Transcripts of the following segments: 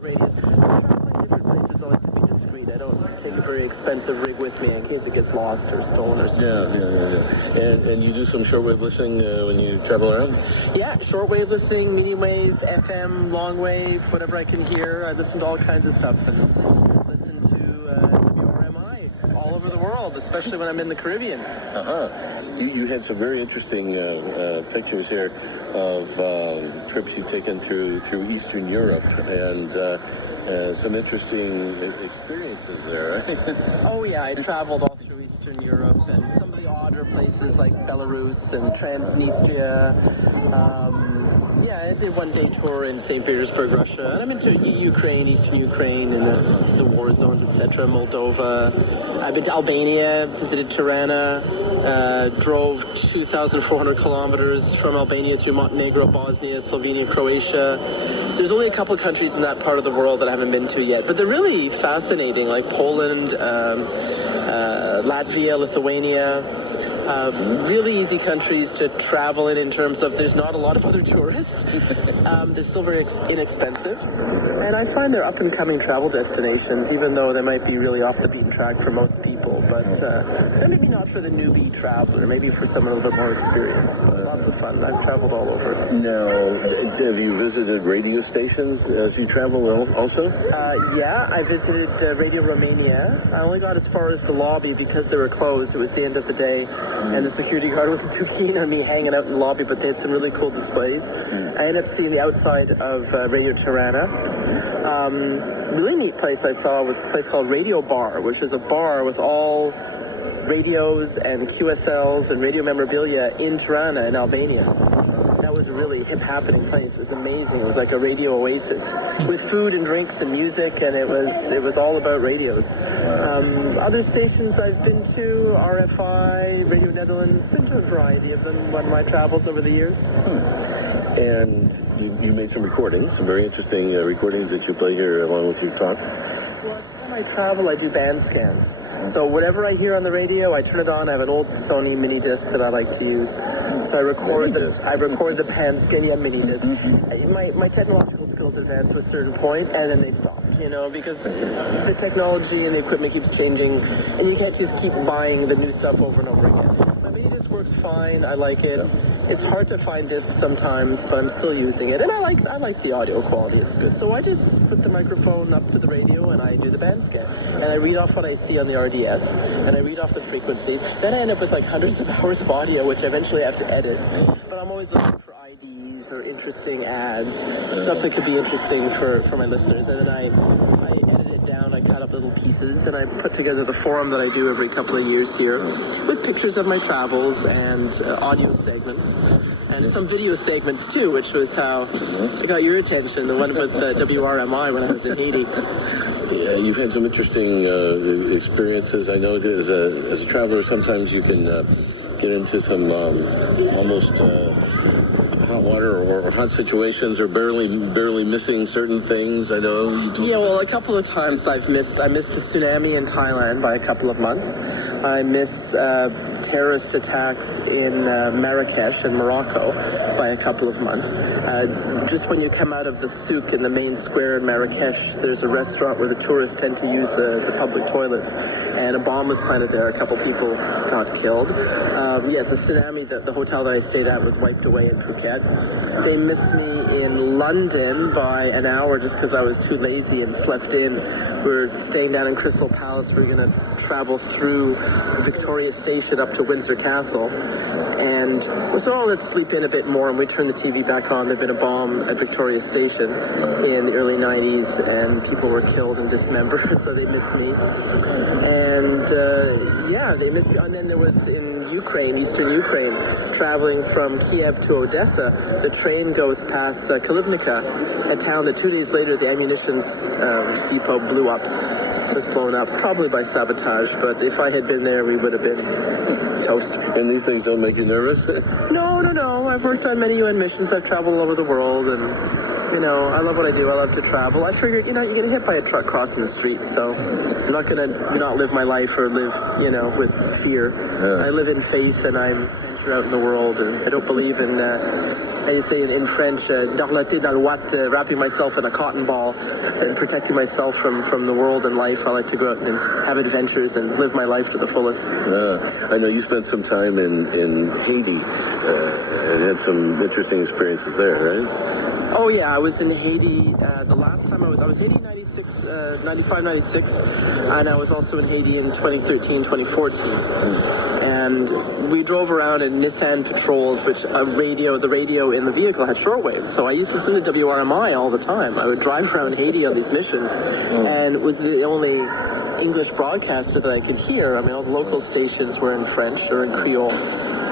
Traveling different places, I like to be discreet. I don't take a very expensive rig with me in case it gets lost or stolen or something. Yeah. And you do some shortwave listening when you travel around? Yeah, shortwave listening, medium wave, FM, long wave, whatever I can hear. I listen to all kinds of stuff and listen to WRMI all over the world, especially when I'm in the Caribbean. You had some very interesting pictures here of trips you've taken through Eastern Europe and some interesting experiences there. Oh yeah, I traveled all through Eastern Europe and some of the odder places like Belarus and Transnistria. I did one-day tour in St. Petersburg, Russia, and I'm into Ukraine, Eastern Ukraine, and the war zones, etc., Moldova. I've been to Albania, visited Tirana, drove 2,400 kilometers from Albania through Montenegro, Bosnia, Slovenia, Croatia. There's only a couple of countries in that part of the world that I haven't been to yet, but they're really fascinating, like Poland, Latvia, Lithuania. Really easy countries to travel in terms of there's not a lot of other tourists. They're still very inexpensive. And I find they're up-and-coming travel destinations, even though they might be really off the beaten track for most people. But maybe not for the newbie traveler, maybe for someone a little bit more experienced. But lots of fun. I've traveled all over. Now, have you visited radio stations as you travel also? Yeah, I visited Radio Romania. I only got as far as the lobby because they were closed. It was the end of the day. And the security guard wasn't too keen on me hanging out in the lobby, but they had some really cool displays. I ended up seeing the outside of Radio Tirana. Really neat place I saw was a place called Radio Bar, which is a bar with all radios and QSLs and radio memorabilia in Tirana in Albania. That was a really hip happening place. It was amazing. It was like a radio oasis with food and drinks and music, and it was all about radios. Other stations I've been to, RFI, Radio Netherlands, been to a variety of them on my travels over the years. And you made some recordings, some very interesting recordings that you play here along with your talk. Well, when I travel, I do band scans. So whatever I hear on the radio, I turn it on. I have an old Sony mini disc that I like to use. So I record the band scan, mini disc. My technological skills advance to a certain point, and then they stop. Because the technology and the equipment keeps changing, and you can't just keep buying the new stuff over and over again. My mini disc works fine. I like it. It's hard to find discs sometimes, but I'm still using it, and I like the audio quality. It's good. So I just put the microphone up to the radio, and I do the band scan, and I read off what I see on the RDS, and I read off the frequencies. Then I end up with like hundreds of hours of audio, which I eventually have to edit. But I'm always looking for IDs or interesting ads, stuff that could be interesting for my listeners, and then I edit it down. I cut up little pieces, and I put together the forum that I do every couple of years here with pictures of my travels and audio segments and some video segments too, which was how I got your attention, the one with WRMI when I was in Haiti. Yeah, you've had some interesting experiences. I know that as a traveler, sometimes you can get into some almost hot water or hot situations, or barely missing certain things. I know. Yeah, well, a couple of times I missed a tsunami in Thailand by a couple of months. I missed terrorist attacks in Marrakesh in Morocco by a couple of months. Just when you come out of the souk in the main square in Marrakesh, there's a restaurant where the tourists tend to use the public toilets, and a bomb was planted there. A couple people got killed. The tsunami, the hotel that I stayed at was wiped away in Phuket. They missed me in London by an hour just because I was too lazy and slept in. We're staying down in Crystal Palace. We're going to travel through Victoria Station up to Windsor Castle, and we said, let's sleep in a bit more, and we turned the TV back on. There'd been a bomb at Victoria Station in the early 90s, and people were killed and dismembered, so they missed me. And they missed me. And then there was in Ukraine, Eastern Ukraine, traveling from Kiev to Odessa, the train goes past Kalivnica, a town that 2 days later the ammunition depot blew up. Was blown up, probably by sabotage, but if I had been there, we would have been toast. And these things don't make you nervous? No. I've worked on many UN missions. I've traveled all over the world, and, I love what I do. I love to travel. I figure, you get hit by a truck crossing the street, so I'm not going to not live my life or live, with fear. Yeah. I live in faith, and I'm venture out in the world. And I don't believe in, how you say in French, dorloter dans le ouate, wrapping myself in a cotton ball and protecting myself from the world and life. I like to go out and have adventures and live my life to the fullest. I know you spent some time in Haiti and had some interesting experiences there, right? Oh yeah, I was in Haiti the last time I was Haiti 96, 95, 96, and I was also in Haiti in 2013, 2014. And we drove around in Nissan patrols, which the radio in the vehicle had shortwave. So I used to listen to WRMI all the time. I would drive around Haiti on these missions, and it was the only English broadcaster that I could hear. I mean, all the local stations were in French or in Creole.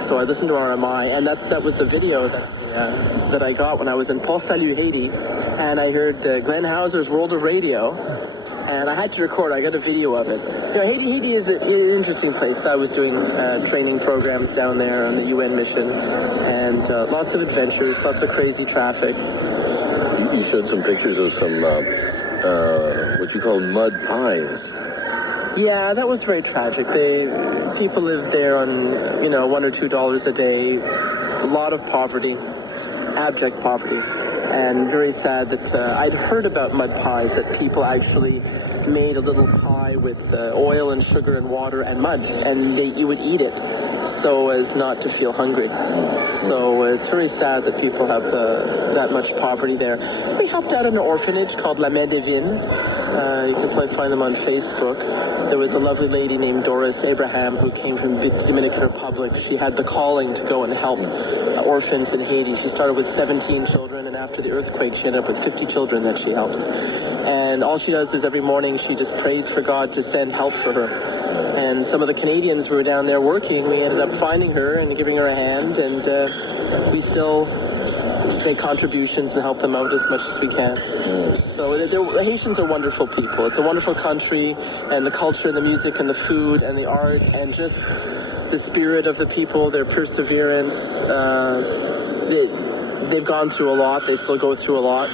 So I listened to RMI, and that was the video that I got when I was in Port Salut, Haiti, and I heard Glenn Hauser's World of Radio, and I had to record. I got a video of it. You know, Haiti is an interesting place. I was doing training programs down there on the UN mission, and lots of adventures, lots of crazy traffic. You showed some pictures of some what you call mud pies. Yeah, that was very tragic. People lived there on, $1 or $2 a day, a lot of poverty, abject poverty, and very sad that I'd heard about mud pies, that people actually made a little pie with oil and sugar and water and mud, and you would eat it so as not to feel hungry. So it's very sad that people have that much poverty there. We helped out in an orphanage called La Main Divine. You can probably find them on Facebook. There was a lovely lady named Doris Abraham who came from the Dominican Republic. She had the calling to go and help orphans in Haiti. She started with 17 children, and after the earthquake, she ended up with 50 children that she helps. And all she does is every morning she just prays for God to send help for her. And some of the Canadians who were down there working, we ended up finding her and giving her a hand, and we still make contributions and help them out as much as we can. So the Haitians are wonderful people. It's a wonderful country, and the culture and the music and the food and the art and just the spirit of the people, their perseverance. They've gone through a lot. They still go through a lot,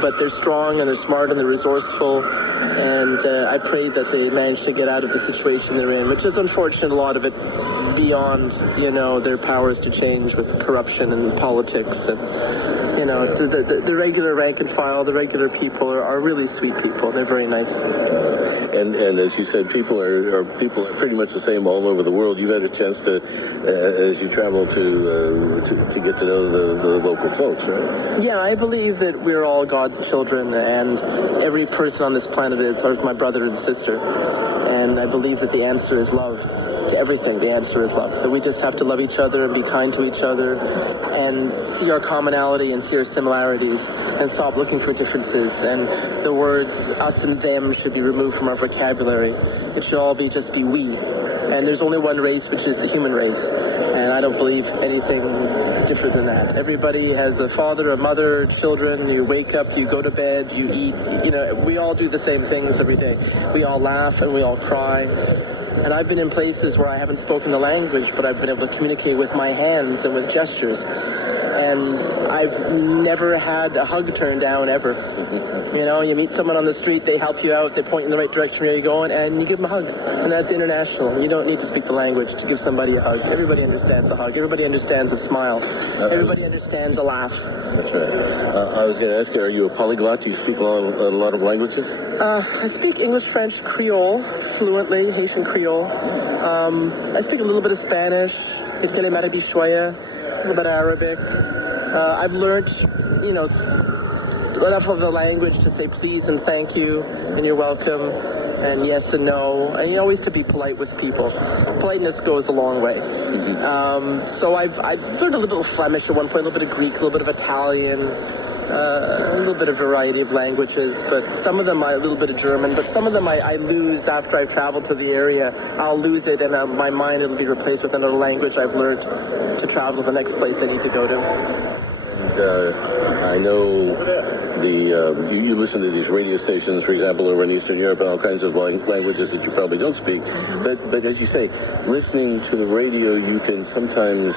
but they're strong and they're smart and they're resourceful. And I pray that they manage to get out of the situation they're in, which is unfortunate, a lot of it beyond, their powers to change with corruption and politics. And, the regular rank and file, the regular people are really sweet people. They're very nice. And as you said, people are pretty much the same all over the world. You've had a chance to, as you travel to get to know the local folks, right? Yeah, I believe that we're all God's children, and every person on this planet is my brother and sister. And I believe that the answer is love. To everything, the answer is love. That we just have to love each other and be kind to each other and see our commonality and see our similarities and stop looking for differences. And the words us and them should be removed from our vocabulary. It should all just be we. And there's only one race, which is the human race. And I don't believe anything different than that. Everybody has a father, a mother, children. You wake up, you go to bed, you eat. We all do the same things every day. We all laugh and we all cry. And I've been in places where I haven't spoken the language, but I've been able to communicate with my hands and with gestures. And I've never had a hug turned down, ever. You meet someone on the street, they help you out, they point you in the right direction where you're going, and you give them a hug. And that's international. You don't need to speak the language to give somebody a hug. Everybody understands a hug. Everybody understands a smile. Everybody understands a laugh. That's right. I was going to ask you, are you a polyglot? Do you speak a lot of languages? I speak English, French, Creole fluently, Haitian Creole. I speak a little bit of Spanish, a little bit of Arabic. I've learned, enough of the language to say please and thank you and you're welcome and yes and no. And always to be polite with people. Politeness goes a long way. So I've learned a little bit of Flemish at one point, a little bit of Greek, a little bit of Italian, a little bit of variety of languages, but some of them a little bit of German, but some of them I lose after I've traveled to the area. I'll lose it and my mind will be replaced with another language I've learned to travel to the next place I need to go to. I know you listen to these radio stations, for example, over in Eastern Europe, and all kinds of languages that you probably don't speak. But as you say, listening to the radio, you can sometimes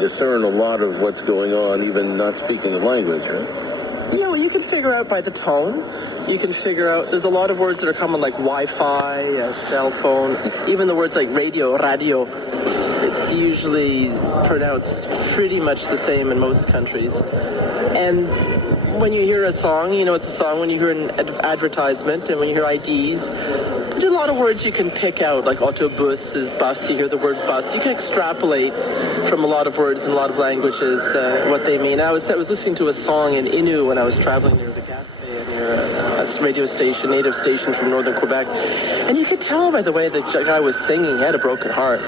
discern a lot of what's going on, even not speaking the language, right? You can figure out by the tone. You can figure out, there's a lot of words that are common, like Wi-Fi, cell phone, even the words like radio. it's usually pronounced pretty much the same in most countries. And when you hear a song, you know it's a song. When you hear an advertisement and when you hear IDs, there's a lot of words you can pick out, like autobus is bus. You hear the word bus. You can extrapolate from a lot of words in a lot of languages what they mean. I was listening to a song in Innu when I was traveling near the Gaspé, near a radio station, native station from northern Quebec. And you could tell by the way the guy was singing, he had a broken heart.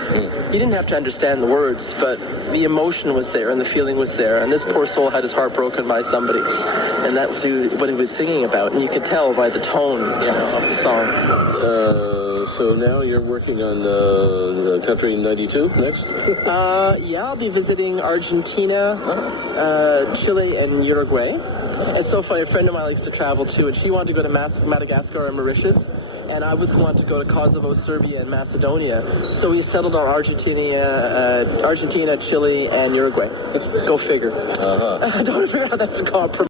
You didn't have to understand the words, but the emotion was there and the feeling was there. And this poor soul had his heart broken by somebody. And that was what he was singing about. And you could tell by the tone, of the song. So now you're working on Country 92 next? Yeah, I'll be visiting Argentina, Chile, and Uruguay. And so funny, a friend of mine likes to travel too, and she wanted to go to Madagascar and Mauritius, and I was going to go to Kosovo, Serbia, and Macedonia. So we settled on Argentina, Chile, and Uruguay. Go figure. I don't figure out how that's a compromise.